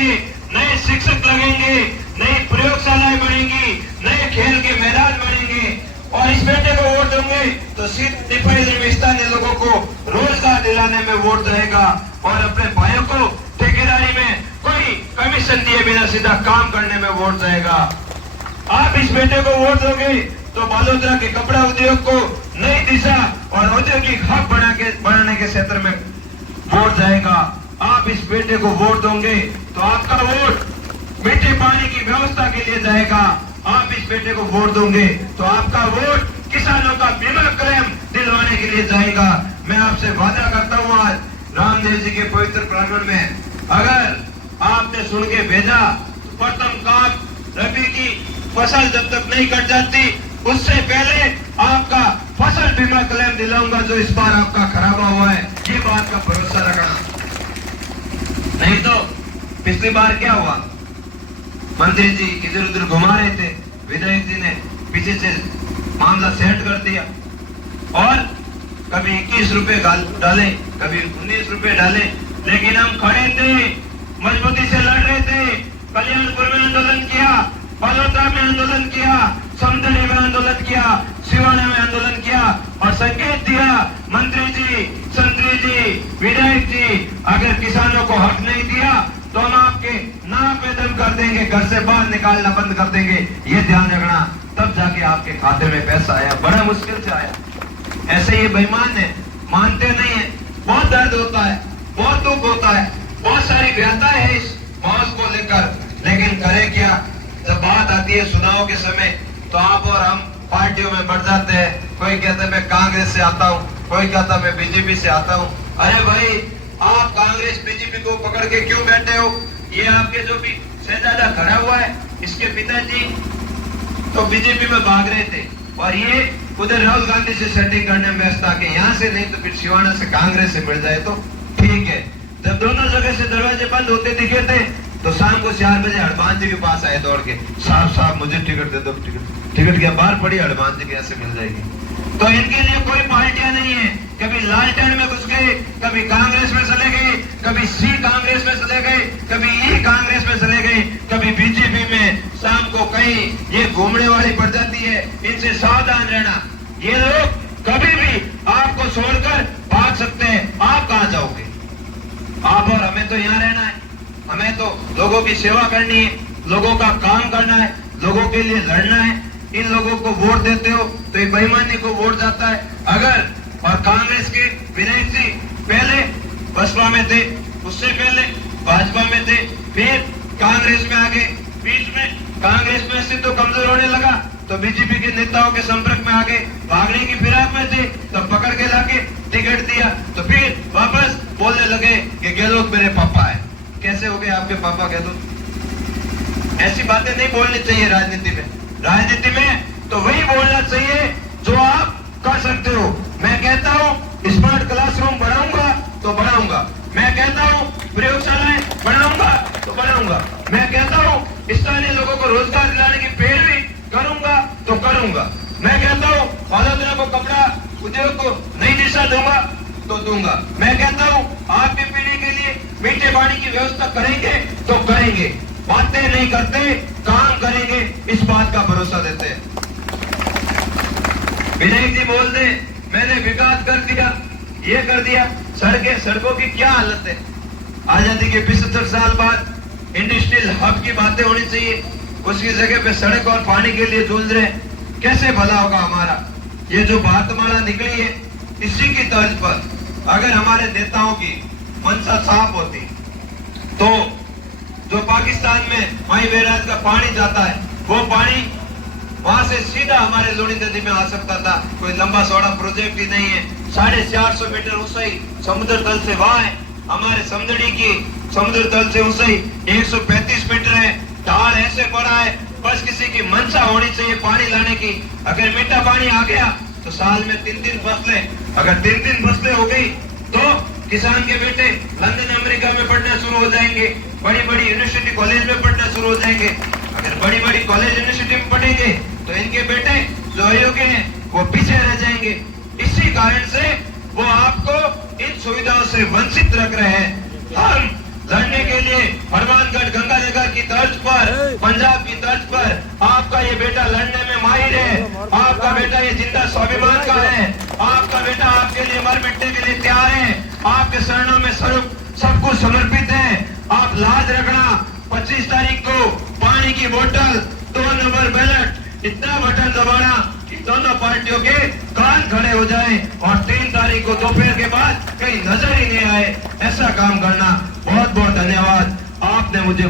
बनेंगे, नए शिक्षक लगेंगे, नई प्रयोगशालाएं बनेंगी, नए खेल के मैदान बनेंगे। और इस बेटे को वोट दोगे तो सिर्फ स्थानीय लोगों को रोजगार दिलाने में वोट रहेगा और अपने भाइयों को ठेकेदारी में कोई कमीशन दिए बिना सीधा काम करने में वोट रहेगा। आप इस बेटे को वोट दोगे तो बालोतरा के कपड़ा उद्योग को नई दिशा और औद्योगिक हब बनाने के क्षेत्र में वोट जाएगा। आप इस बेटे को वोट दोगे तो आपका वोट मीठे पानी की व्यवस्था के लिए जाएगा। आप इस बेटे को वोट दोगे तो आपका वोट किसानों का बीमा क्लेम दिलवाने के लिए जाएगा। मैं आपसे वादा करता हूँ आज रामदेव जी के पवित्र प्रांगण में, अगर आपने सुन के भेजा तो प्रथम काम रबी की फसल जब तक नहीं कट जाती उससे पहले आपका फसल बीमा क्लेम दिलाऊंगा जो इस बार आपका खराबा हुआ है, ये बात का भरोसा रखना। नहीं तो पिछली बार क्या हुआ, मंत्री जी इधर उधर घुमा रहे थे, विधायक जी ने पीछे से मामला सेट कर दिया और कभी 21 रुपए डाले, कभी 19 रुपए डाले, लेकिन हम खड़े थे, मजबूती से लड़ रहे थे। कल्याणपुर में आंदोलन किया, बालोतरा में आंदोलन किया, समदड़ी में आंदोलन किया, सिवाना में आंदोलन किया और संकेत दिया मंत्री जी, संतरी जी, विधायक जी, अगर किसानों को हक नहीं दिया तो हम आपके नाक पे दम कर देंगे, घर से बाहर निकालना बंद कर देंगे। ये ध्यान रखना, तब जाके आपके खाते में पैसा आया, बड़ा मुश्किल से आया। ऐसे ये बेईमान है, मानते नहीं है, बहुत दर्द होता है, बहुत दुख होता है, बहुत सारी व्यथाएं है इस मौज को लेकर, लेकिन करे क्या, जब बात आती है चुनाव के समय तो आप और हम पार्टियों में बढ़ जाते हैं। कोई कहता है मैं कांग्रेस से आता हूँ, कोई कहता है मैं बीजेपी से आता हूँ। अरे भाई, आप कांग्रेस बीजेपी को पकड़ के क्यों बैठे हो? ये आपके जो भी शहजादा खड़ा हुआ है, इसके पिताजी तो बीजेपी में भाग रहे थे और ये उधर राहुल गांधी से सेटिंग करने में व्यस्त आके यहाँ से नहीं तो फिर सिवाना से कांग्रेस से मिल जाए तो ठीक है। जब दोनों जगह से दरवाजे बंद होते दिखे थे तो शाम को 4 बजे हनुमान जी के पास आए दौड़ के, साहब मुझे टिकट दे दो। टिकट क्या बाहर पड़ी, हनुमान जी कैसे मिल जाएगी? तो इनके लिए कोई पार्टियां नहीं है। कभी लालटेन में घुस गए, कभी कांग्रेस में चले गए, कभी सी कांग्रेस में चले गए, कभी ई कांग्रेस में चले गए, कभी बीजेपी में। शाम को कहीं ये घूमने वाली पड़ जाती है, इनसे सावधान रहना। ये लोग कभी भी आपको छोड़कर भाग सकते हैं। आप कहाँ जाओगे? आप और हमें तो यहाँ रहना है, हमें तो लोगों की सेवा करनी है, लोगों का काम करना है, लोगों के लिए लड़ना है। इन लोगों को वोट देते हो तो ये बेईमानी को वोट जाता है। अगर और कांग्रेस के विधायक जी पहले बसपा में थे, उससे पहले भाजपा में थे, फिर कांग्रेस में आ गए, बीच में कांग्रेस में से तो कमजोर होने लगा तो बीजेपी के नेताओं के संपर्क में आ गए, भागने की फिराक में थे तो पकड़ के लाके टिकट दिया तो फिर वापस बोलने लगे कि गहलोत मेरे पापा है। कैसे हो गए आपके पापा गहलोत? ऐसी बातें नहीं बोलनी चाहिए राजनीति में। राजनीति में तो वही बोलना चाहिए जो आप कर सकते हो। मैं कहता हूँ स्मार्ट क्लासरूम बढ़ाऊंगा तो बढ़ाऊंगा, मैं कहता हूँ प्रयोगशालाएं बढ़ाऊंगा तो बढ़ाऊंगा, मैं कहता हूँ स्थानीय लोगों को रोजगार दिलाने की पैरवी करूंगा तो करूंगा, मैं कहता हूँ बालोतरा को कपड़ा उद्योग को नई दिशा दूंगा तो दूंगा, मैं कहता हूँ आपकी पीढ़ी के लिए मीठे पानी की व्यवस्था करेंगे तो करेंगे। बातें नहीं करते, काम करेंगे, इस बात का भरोसा देते हैं। विधायक जी बोल दे मैंने विकास कर दिया, ये कर दिया, सड़कों की क्या हालत है? आजादी के 75 साल बाद इंडस्ट्रियल हब की बातें होनी चाहिए, उसकी जगह पे सड़क और पानी के लिए जूझ रहे, कैसे भला होगा हमारा? ये जो भारतमाला निकली है इसी की तर्ज पर अगर हमारे नेताओं की मंशा साफ होती तो जो पाकिस्तान में माई बैराज का पानी जाता है वो पानी वहां से सीधा हमारे लूणी नदी में आ सकता था। कोई लंबा चौड़ा प्रोजेक्ट ही नहीं है। 450 मीटर ऊंचाई समुद्र तल से वहां है, हमारे समदड़ी की समुद्र तल से ऊंचाई 135 मीटर है। ढाल ऐसे पड़ा है, बस किसी की मंशा होनी चाहिए पानी लाने की। अगर मीठा पानी आ गया तो साल में 3 फसलें, अगर 3 फसलें हो गई तो किसान के बेटे लंदन अमेरिका में पढ़ना शुरू हो जाएंगे, बड़ी बड़ी यूनिवर्सिटी कॉलेज में पढ़ना शुरू हो जाएंगे। अगर बड़ी बड़ी कॉलेज यूनिवर्सिटी में पढ़ेंगे तो इनके बेटे जो अयोग्य हैं वो पीछे रह जाएंगे। इसी कारण से वो आपको इन सुविधाओं से वंचित रख रहे हैं। हम लड़ने के लिए हनुमानगढ़ गंगानगर की तर्ज पर, पंजाब की तर्ज पर आपका ये बेटा लड़ने में माहिर है। आपका बेटा ये जिंदा स्वाभिमान का है। आपका बेटा आपके लिए मर मिटने के लिए तैयार है। आपके शरणों में सब कुछ समर्पित है। आप लाज रखना, 25 तारीख को पानी की बोतल, 2 नंबर बैलेट, इतना बटन दबाना कि दोनों पार्टियों के कान खड़े हो जाएं और 3 तारीख को दोपहर के बाद कहीं नजर ही नहीं आए, ऐसा काम करना। बहुत बहुत धन्यवाद, आपने मुझे